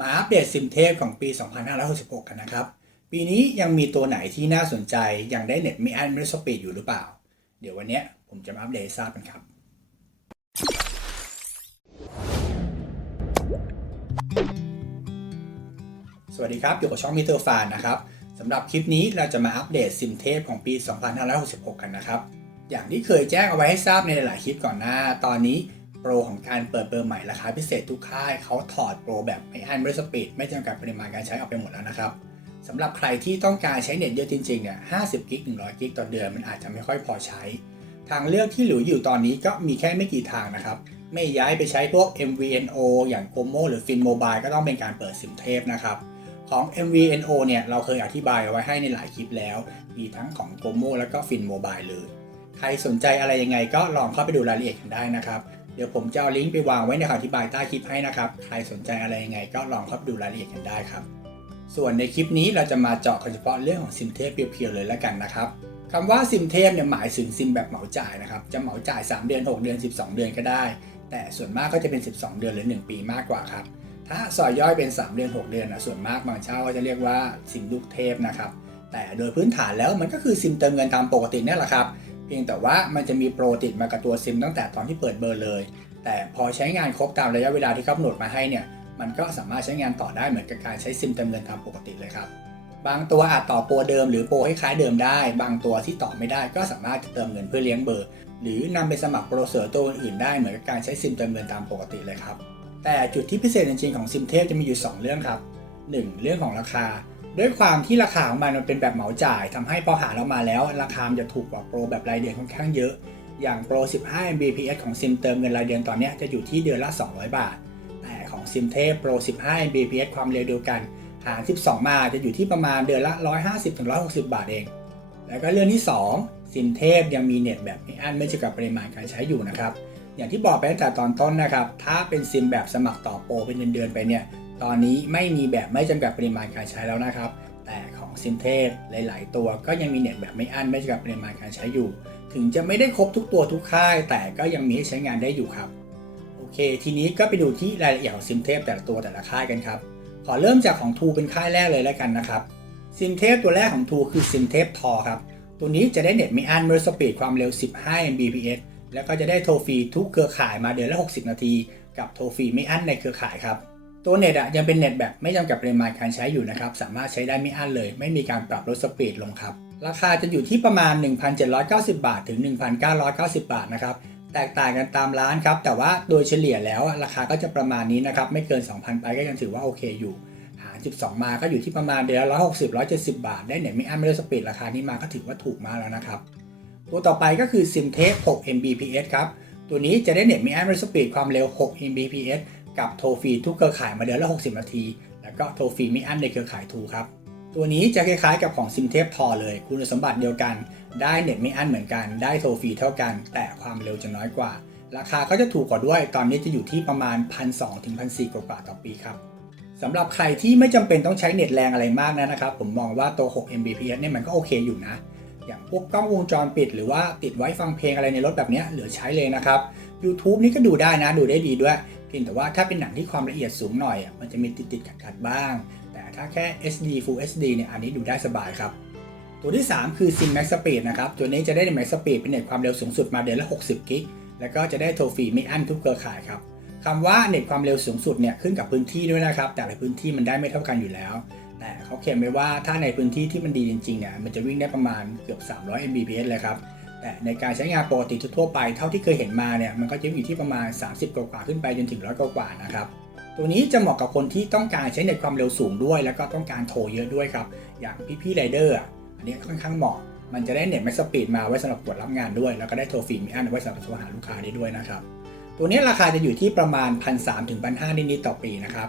มาอัปเดตซิมเทพของปี 2566 กันนะครับ ปีนี้ยังมีตัวไหนที่น่าสนใจ ยังได้เน็ตไม่อันไม่ได้สปีดอยู่หรือเปล่า เดี๋ยววันนี้ผมจะมาอัปเดตทราบกันครับ สวัสดีครับ อยู่กับช่องมิเตอร์ฟานนะครับสำหรับคลิปนี้เราจะมาอัปเดตซิมเทพของปี 2566 กันนะครับ อย่างที่เคยแจ้งเอาไว้ให้ทราบในหลายคลิปก่อนหน้า ตอนนี้ โปรของการเปิดเบอร์ใหม่ราคาพิเศษทุกค่ายเขาถอดโปรแบบไม่อันไม่สปีดไม่จำกัดปริมาณการใช้ออกไปหมดแล้วนะครับสำหรับใครที่ต้องการใช้เน็ตเยอะจริงๆเนี่ย50กิก100กิกต่อเดือนมันอาจจะไม่ค่อยพอใช้ ทางเลือกที่เหลืออยู่ตอนนี้ก็มีแค่ไม่กี่ทางนะครับ ไม่ย้ายไปใช้พวก MVNO อย่าง Gomo หรือ Fin Mobile ก็ต้องเป็นการเปิดซิมเทพนะครับของ MVNO เนี่ยเราเคยอธิบายเอาไว้ให้ในหลายคลิปแล้ว มีทั้งของ Gomo แล้วก็ Fin Mobile เลย ใครสนใจอะไรยังไงก็ลองเข้าไปดูรายละเอียดกันได้นะครับ เดี๋ยวผมจะเอาลิงก์ไปวางไว้ในคำอธิบายใต้คลิปให้นะครับ ใครสนใจอะไรยังไงก็ลองเข้าไปดูรายละเอียดกันได้ครับ ส่วนในคลิปนี้เราจะมาเจาะเฉพาะเรื่องของซิมเทพเพียวๆเลยแล้วกันนะครับคำว่าซิมเทพเนี่ยหมายถึงซิมแบบเหมาจ่ายนะครับ จะเหมาจ่าย 3 เดือน 6 เดือน 12 เดือนก็ได้ แต่ส่วนมากก็จะเป็น 12 เดือนหรือ 1 ปีมากกว่าครับ ถ้าสอยย่อยเป็น 3 เดือน 6 เดือนนะส่วนมากบางเจ้าก็จะเรียกว่าซิมลูกเทพนะครับ แต่โดยพื้นฐานแล้วมันก็คือซิมเติมเงินตามปกตินี่แหละครับ เพียงแต่ว่ามันจะมีโปรติดมากับตัวซิมตั้งแต่ตอนที่เปิดเบอร์เลย แต่พอใช้งานครบตามระยะเวลาที่กำหนดมาให้เนี่ยมันก็สามารถใช้งานต่อได้เหมือนกับการใช้ซิมเติมเงินตามปกติเลยครับ บางตัวอาจต่อโปรเดิมหรือโปรคล้ายๆเดิมได้ บางตัวที่ต่อไม่ได้ก็สามารถเติมเงินเพื่อเลี้ยงเบอร์ หรือนำไปสมัครโปรเสริมตัวอื่นๆได้เหมือนกับการใช้ซิมเติมเงินตามปกติเลยครับ แต่จุดที่พิเศษจริงๆของซิมเทพจะมีอยู่ 2 เรื่องครับ 1. เรื่องของราคา ด้วยความที่ราคาของมันมันเป็นแบบเหมาจ่ายทำให้พอหารออกมาแล้ว ราคามันจะถูกกว่าโปรแบบรายเดือนค่อนข้างเยอะ อย่างโปร 15 Mbps ของซิมเติมเงินรายเดือนตอนนี้จะอยู่ที่เดือนละ 200 บาท แต่ของซิมเทพโปร 15 Mbps ความเร็วเดียวกัน หาร 12 มาจะอยู่ที่ประมาณเดือนละ 150-160 บาทเอง แล้วก็เรื่องที่ 2 ซิมเทพยังมีเน็ตแบบไม่อั้นไม่จำกัดปริมาณการใช้อยู่นะครับอย่างที่บอกไปตั้งแต่ตอนต้นนะครับ ถ้าเป็นซิมแบบสมัครต่อโปรเป็นเดือนๆไปเนี่ย ตอนนี้ไม่มีแบบไม่จำกัดปริมาณการใช้แล้วนะครับ แต่ของซิมเทพหลาย ๆ ตัวก็ยังมีเน็ตแบบไม่อั้นไม่จำกัดปริมาณการใช้อยู่ ถึงจะไม่ได้ครบทุกตัวทุกค่าย แต่ก็ยังมีให้ใช้งานได้อยู่ครับ โอเค ทีนี้ก็ไปดูที่รายละเอียดของซิมเทพแต่ละตัวแต่ละค่ายกันครับ ขอเริ่มจากของทูเป็นค่ายแรกเลยแล้วกันนะครับซิมเทพตัวแรกของทูคือซิมเทพทอครับ ตัวนี้จะได้เน็ตไม่อั้นเมื่อสปีดความเร็ว 15 Mbps แล้วก็จะได้โทรฟรีทุกเครือข่ายมาเดือนละ 60 นาที กับโทรฟรีไม่อั้นในเครือข่ายครับ ตัวเน็ตอะยังเป็นเน็ตแบบไม่จำกัดปริมาณการใช้อยู่นะครับ สามารถใช้ได้ไม่อั้นเลย ไม่มีการปรับลดสปีดลงครับ ราคาจะอยู่ที่ประมาณ 1,790 บาท ถึง 1,990 บาทนะครับ แตกต่างกันตามร้านครับ แต่ว่าโดยเฉลี่ยแล้วราคาก็จะประมาณนี้นะครับ ไม่เกิน 2,000 ไปก็ยังถือว่าโอเคอยู่ หาร12 มาก็อยู่ที่ประมาณเดือนละ160 170 บาท ได้เน็ตไม่อั้นไม่ลดสปีดราคานี้มาก็ถือว่าถูกมากแล้วนะครับ ตัวต่อไปก็คือ SimTape 6 Mbps ครับ ตัวนี้จะได้เน็ตไม่อั้นไม่ลดสปีดความเร็ว 6 Mbps กับโทรฟรีทุกเครือข่ายมาเดือนละ 60 นาที แล้วก็โทรฟรีไม่อั้นในเครือข่ายทูครับตัวนี้จะคล้ายๆกับของ SimTape ทอเลย คุณสมบัติเดียวกัน ได้เน็ตไม่อั้นเหมือนกัน ได้โทรฟรีเท่ากัน แต่ความเร็วจะน้อยกว่า ราคาก็จะถูกกว่าด้วย ตอนนี้จะอยู่ที่ประมาณ 1,200ถึง1,400กว่าต่อปีครับสำหรับใครที่ไม่จำเป็นต้องใช้เน็ตแรงอะไรมากนะนะครับ ผมมองว่าตัว 6 Mbps เนี่ยมันก็โอเคอยู่นะ อย่างพวกกล้องวงจรปิด หรือว่าติดไว้ฟังเพลงอะไรในรถแบบนี้เหลือใช้เลยนะครับ YouTube นี่ก็ดูได้นะ ดูได้ดีด้วย พียงแต่ว่าถ้าเป็นหนังที่ความละเอียดสูงหน่อยอะมันจะมีติดติดขัดขัดๆบ้าง แต่ถ้าแค่ SD Full HD เนี่ยอันนี้ดูได้สบายครับ ตัวที่ 3 คือ Sim Max Speed นะครับ ตัวนี้จะได้ใน Max Speed เป็นเน็ตความเร็วสูงสุดมาเดือนละ 60 กิก แล้วก็จะได้โทรฟรีไม่อั้นทุกเครือข่ายครับคำว่าเน็ตความเร็วสูงสุดเนี่ยขึ้นกับพื้นที่ด้วยนะครับ แต่ละพื้นที่มันได้ไม่เท่ากันอยู่แล้ว แต่เขาเขียนไว้ว่าถ้าในพื้นที่ที่มันดีจริงๆเนี่ยมันจะวิ่งได้ประมาณเกือบ 300 Mbps เลยครับ ในการใช้งานปกติทั่วไปเท่าที่เคยเห็นมาเนี่ยมันก็จะอยู่ที่ประมาณ 30 กว่าขึ้นไปจนถึงร้อยกว่านะครับตัวนี้จะเหมาะกับคนที่ต้องการใช้เน็ตความเร็วสูงด้วย แล้วก็ต้องการโทรเยอะด้วยครับ อย่างพี่ๆไรเดอร์อะอันนี้ค่อนข้างเหมาะ มันจะได้เน็ตแม็กสปีดมาไว้สำหรับกดรับงานด้วย แล้วก็ได้โทรฟรีมีอันไว้สำหรับโทรหาลูกค้าได้ด้วยนะครับ ตัวนี้ราคาจะอยู่ที่ประมาณ 1,300 ถึง1,500นิดๆต่อปีนะครับ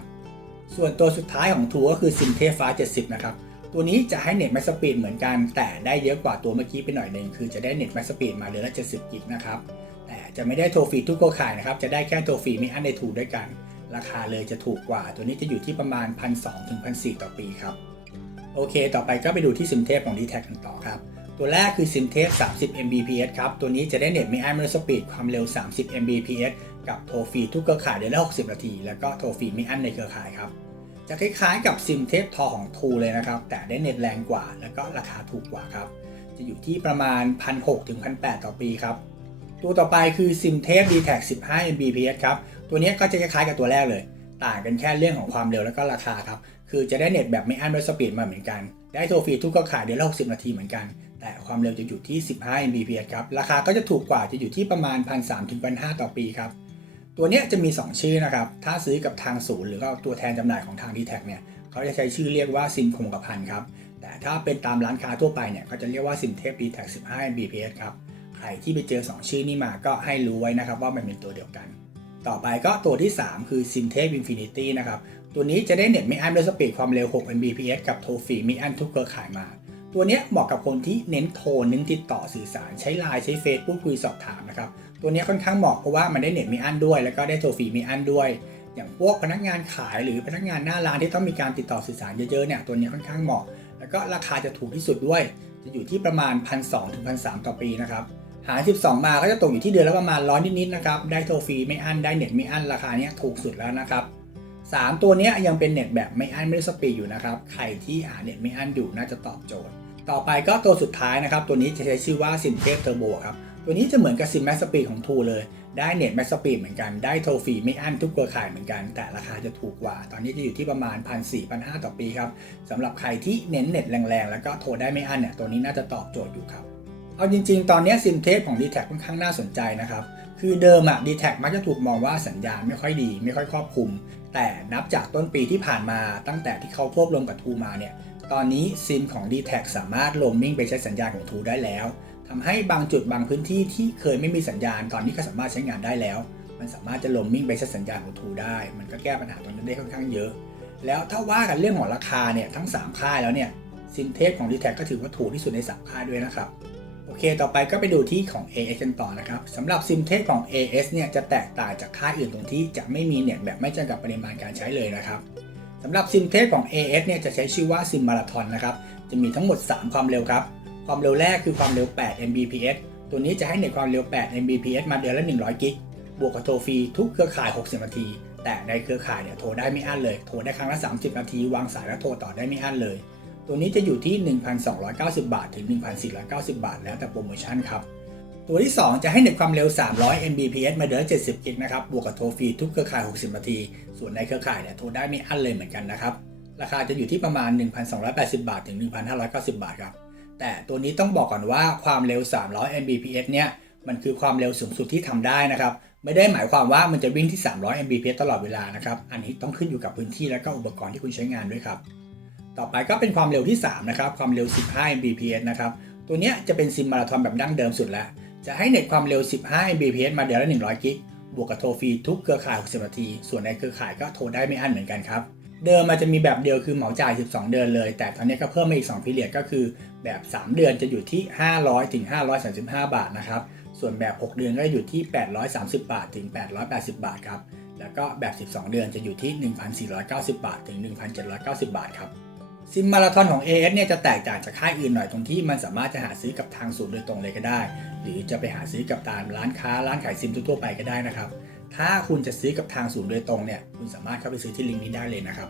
ส่วนตัวสุดท้ายของทูก็คือซิมเทฟ้า70 นะครับ ตัวนี้จะให้เน็ตแม็กสปีดเหมือนกัน แต่ได้เยอะกว่าตัวเมื่อกี้ไปหน่อยหนึ่งคือจะได้เน็ตแม็กสปีดมาเดือละ70กิกนะครับแต่จะไม่ได้โทรฟรีทุกเครือข่ายนะครับจะได้แค่โทรฟรีมีอันในทูด้วยกัน ราคาเลยจะถูกกว่า ตัวนี้จะอยู่ที่ประมาณ 1,200ถึง1,400 ต่อปีครับโอเค ต่อไปก็ไปดูที่ซิมเทปของ d t แทกันต่อครับตัวแรกคือซิมเทป30 Mbps ครับ ตัวนี้จะได้เน็ตไม่อันม่ลดสปีดความเร็ว 30 Mbps กับโทรฟรีทุกเครือข่ายเดือนละ60 นาที แล้วก็โทรฟรีไม่อันในเครือข่ายครับ จะคล้ายๆกับซิมเทปทอของ True เลยนะครับ แต่ได้เน็ตแรงกว่า แล้วก็ราคาถูกกว่าครับ จะอยู่ที่ประมาณ 1,600ถึง1,800 ต่อปีครับ ตัวต่อไปคือซิมเทป d t a c 15 Mbps ครับ ตัวนี้ก็จะคล้ายๆกับตัวแรกเลย ต่างกันแค่เรื่องของความเร็วแล้วก็ราคาครับ คือจะได้เน็ตแบบไม่อั้นด้วยสปีดมาเหมือนกัน ได้โทรฟรีทุกเครือข่ายเดือนละ60 นาทีเหมือนกัน แต่ความเร็วจะอยู่ที่ 15 Mbps ครับ ราคาก็จะถูกกว่าจะอยู่ที่ประมาณ 1,300ถึง1,500 ต่อปีครับ ตัวเนี้ยจะมี 2 ชื่อนะครับ ถ้าซื้อกับทางศูนย์หรือก็ตัวแทนจำหน่ายของทาง d t แท็เนี่ยเขาจะใช้ชื่อเรียกว่าซิมคงกระพันครับ แต่ถ้าเป็นตามร้านค้าทั่วไปเนี่ยก็จะเรียกว่าซิมเทป d t แท็ก15 Mbps ครับ ใครที่ไปเจอ 2 ชื่อนี้มาก็ให้รู้ไว้นะครับว่ามันเป็นตัวเดียวกัน ต่อไปก็ตัวที่ 3 คือ s i m t a p Infinity นะครับ ตัวนี้จะได้เน็ตไม่อันด้วยสปีดความเร็ว 6 Mbps กับโทรฟรีไม่อันทุกเครือข่ายมาตัวนี้เหมาะกับคนที่เน้นโทรเน้นติดต่อสื่อสารใช้ไลน์ใช้เฟซพูดคุยสอบถามนะครับ ตัวนี้ค่อนข้างเหมาะเพราะว่ามันได้เน็ตไม่อั้นด้วย แล้วก็ได้โทรฟรีไม่อั้นด้วย อย่างพวกพนักงานขายหรือพนักงานหน้าร้านที่ต้องมีการติดต่อสื่อสารเยอะๆเนี่ยตัวนี้ค่อนข้างเหมาะ แล้วก็ราคาจะถูกที่สุดด้วย จะอยู่ที่ประมาณ 1,200ถึง1,300ต่อปีนะครับหาร12 มาก็จะตกอยู่ที่เดือนละประมาณร้อยนิดๆนะครับได้โทรฟรีไม่อั้นได้เน็ตไม่อั้นราคาเนี้ยถูกสุดแล้วนะครับ3 ตัวนี้ยังเป็นเน็ตแบบไม่อั้นไม่ได้สปีดอยู่นะครับ ใครที่หาเน็ตไม่อั้นอยู่น่าจะตอบโจทย์ ต่อไปก็ตัวสุดท้ายนะครับ ตัวนี้จะใช้ชื่อว่าซิมเทปเทอร์โบครับ ตัวนี้จะเหมือนกับซิมแม็กสปีดของทูเลย ได้เน็ตแม็กสปีดเหมือนกัน ได้โทรฟรีไม่อั้นทุกเครือข่ายเหมือนกัน แต่ราคาจะถูกกว่า ตอนนี้จะอยู่ที่ประมาณ 1 4 0 0 0ต่อปีครับสำหรับใครที่เน้นเน็ตแรงๆ แล้วก็โทรได้ไม่อั้นเนี่ย ตัวนี้น่าจะตอบโจทย์อยู่ครับ เอาจริง ๆ ตอนนี้ซิมเทปของ d t แทค่อนข้างน่าสนใจนะครับ คือเดิมอะ d t แทมักจะถูกมองว่าสัญญาณไม่ค่อยดี ไม่ค่อยครอบคลุม แต่นับจากต้นปีที่ผ่านมาตั้งแต่ที่เขาควบรวมกับทูมาเนี่ย ตอนนี้ซิมของ d t แทสามารถโรมมิ่งไปใช้สัญญาณของทูได้แล้ว ทำให้บางจุดบางพื้นที่ที่เคยไม่มีสัญญาณตอนนี้ก็สามารถใช้งานได้แล้ว มันสามารถจะโรมมิ่งไปใช้สัญญาณของทูได้ มันก็แก้ปัญหาตรงนั้นได้ค่อนข้างเยอะ แล้วถ้าว่ากันเรื่องของราคาเนี่ยทั้ง 3 ค่ายแล้วเนี่ยซิมเทปของ d t แทก็ถือว่าถูกที่สุดในสามค่ายด้วยนะครับ โอเค ต่อไปก็ไปดูที่ของ AS กันต่อนะครับสำหรับซิมเทปของ AS เนี่ยจะแตกต่างจากค่ายอื่นตรงที่จะไม่มีเน็ตแบบไม่จำกัดปริมาณการใช้เลยนะครับสำหรับซิมเทปของ AS เนี่ยจะใช้ชื่อว่าซิมมาราทอนนะครับ จะมีทั้งหมด 3 ความเร็วครับ ความเร็วแรกคือความเร็ว 8 Mbps ตัวนี้จะให้เน็ตความเร็ว 8 Mbps มาเดือนละ 100 กิก บวกกับโทรฟรีทุกเครือข่าย 60 นาที แต่ในเครือข่ายเนี่ยโทรได้ไม่อั้นเลย โทรได้ครั้งละ 30 นาที วางสายแล้วโทรต่อได้ไม่อั้นเลย ตัวนี้จะอยู่ที่ 1,290 บาท ถึง 1,490 บาท แล้วแต่โปรโมชั่นครับ ตัวที่ 2 จะให้เน็ตความเร็ว 300 Mbps มาเดือนละ70 กิกนะครับ บวกกับโทรฟรีทุกเครือข่าย 60 นาที ส่วนในเครือข่ายเนี่ยโทรได้ไม่อั้นเลยเหมือนกันนะครับ ราคาจะอยู่ที่ประมาณ 1,280 บาท ถึง 1,590 บาทครับ แต่ตัวนี้ต้องบอกก่อนว่าความเร็ว 300 Mbps เนี่ยมันคือความเร็วสูงสุดที่ทำได้นะครับ ไม่ได้หมายความว่ามันจะวิ่งที่ 300 Mbps ตลอดเวลานะครับ อันนี้ต้องขึ้นอยู่กับพื้นที่และก็อุปกรณ์ที่คุณใช้งานด้วยครับ ต่อไปก็เป็นความเร็วที่ 3 นะครับ ความเร็ว 15 Mbps นะครับ ตัวนี้จะเป็นซิมมาราธอนแบบดั้งเดิมสุดแล้ว จะให้เน็ตความเร็ว 15 Mbps มาเดือนละ 100 กิก บวกกับโทรฟรีทุกเครือข่าย 60 นาที ส่วนในเครือข่ายก็โทรได้ไม่อั้นเหมือนกันครับ เดิมมันจะมีแบบเดียวคือเหมาจ่าย 12 เดือนเลย แต่ตอนนี้ก็เพิ่มมาอีก2พีเรียดก็คือแบบ 3 เดือนจะอยู่ที่ 500ถึง535 บาทนะครับ ส่วนแบบ 6 เดือนก็อยู่ที่ 830 บาทถึง 880 บาทครับ แล้วก็แบบ 12 เดือนจะอยู่ที่ 1,490 บาทถึง 1,790 บาทครับ ซิมมาราธอนของ AS เนี่ยจะแตกต่างจากค่ายอื่นหน่อยตรงที่มันสามารถจะหาซื้อกับทางศูนย์โดยตรงเลยก็ได้ หรือจะไปหาซื้อกับตามร้านค้าร้านขายซิมทั่วๆไปก็ได้นะครับ ถ้าคุณจะซื้อกับทางศูนย์โดยตรงเนี่ย คุณสามารถเข้าไปซื้อที่ลิงก์นี้ได้เลยนะครับ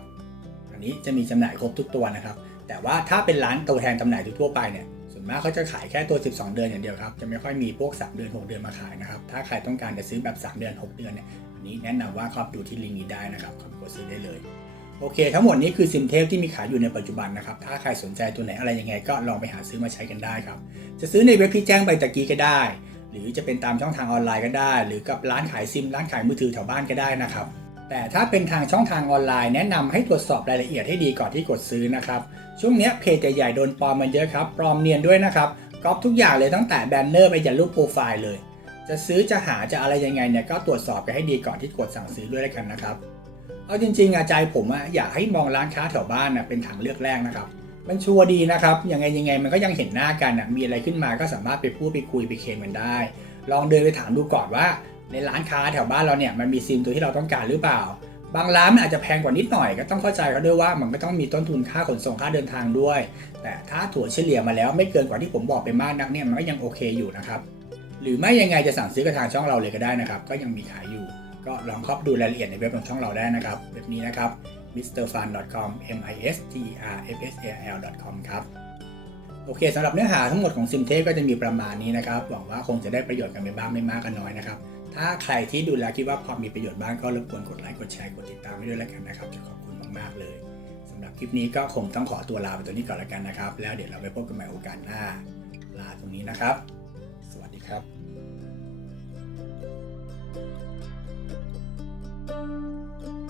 อันนี้จะมีจำหน่ายครบทุกตัวนะครับ แต่ว่าถ้าเป็นร้านตัวแทนจำหน่ายทั่วไปเนี่ย ส่วนมากเขาจะขายแค่ตัว 12 เดือนอย่างเดียวครับ จะไม่ค่อยมีพวก 3 เดือน 6 เดือนมาขายนะครับ ถ้าใครต้องการจะซื้อแบบ 3 เดือน 6 เดือนเนี่ย อันนี้แนะนำว่าเข้าไปดูที่ลิงก์นี้ได้นะครับเข้าไปกดซื้อได้เลย โอเค ทั้งหมดนี้คือซิมเทปที่มีขายอยู่ในปัจจุบันนะครับ ถ้าใครสนใจตัวไหนอะไรยังไง ก็ลองไปหาซื้อมาใช้กันได้ครับ จะซื้อในเว็บที่แจ้งไปตะกี้ก็ได้ รือจะเป็นตามช่องทางออนไลน์ก็ได้ หรือกับร้านขายซิม ร้านขายมือถือแถวบ้านก็ได้นะครับ แต่ถ้าเป็นทางช่องทางออนไลน์แนะนำให้ตรวจสอบรายละเอียดให้ดีก่อนที่กดซื้อนะครับ ช่วงนี้เพจใหญ่ๆโดนปลอมมันเยอะครับ ปลอมเนียนด้วยนะครับก๊อปทุกอย่างเลยตั้งแต่แบนเนอร์ไปยันรูปโปรไฟล์เลย จะซื้อจะหาจะอะไรยังไงเนี่ยก็ตรวจสอบกันให้ดีก่อนที่กดสั่งซื้อด้วยแล้วกันนะครับ เอาจริงๆอะใจผมอะอยากให้มองร้านค้าแถวบ้านนะเป็นทางเลือกแรกนะครับ มันชัวร์ดีนะครับ ยังไงยังไงมันก็ยังเห็นหน้ากันอะมีอะไรขึ้นมาก็สามารถไปพูดไปคุยไปเคลมกันได้ ลองเดินไปถามดูก่อนว่า ในร้านค้าแถวบ้านเราเนี่ยมันมีซิมตัวที่เราต้องการหรือเปล่า บางร้านมันอาจจะแพงกว่านิดหน่อยก็ต้องเข้าใจเขาด้วยว่ามันก็ต้องมีต้นทุนค่าขนส่งค่าเดินทางด้วย แต่ถ้าถั่วเฉลี่ยมาแล้วไม่เกินกว่าที่ผมบอกไปมากนักเนี่ยมันก็ยังโอเคอยู่นะครับหรือไม่ยังไงจะสั่งซื้อกับทางช่องเราเลยก็ได้นะครับ ก็ยังมีขายอยู่ ก็ลองเข้าไปดูรายละเอียดในเว็บของช่องเราได้นะครับเว็บนี้นะครับ mrfan.com m i s t e r f s a l com ครับ โอเคสำหรับเนื้อหาทั้งหมดของซิมเทก็จะมีประมาณนี้นะครับ หวังว่าคงจะได้ประโยชน์กันไปบ้างไม่มากก็น้อยนะครับ ถ้าใครที่ดูแล้วคิดว่าพอมีประโยชน์บ้างก็รบกวนกดไลค์กดแชร์กดติดตามให้ด้วยแล้วกันนะครับจะขอบคุณมากๆเลยสำหรับคลิปนี้ก็คงต้องขอตัวลาไปตัวนี้ก่อนแล้วกันนะครับ แล้วเดี๋ยวเราไปพบกันใหม่โอกาสหน้าลาตรงนี้นะครับ สวัสดีครับ「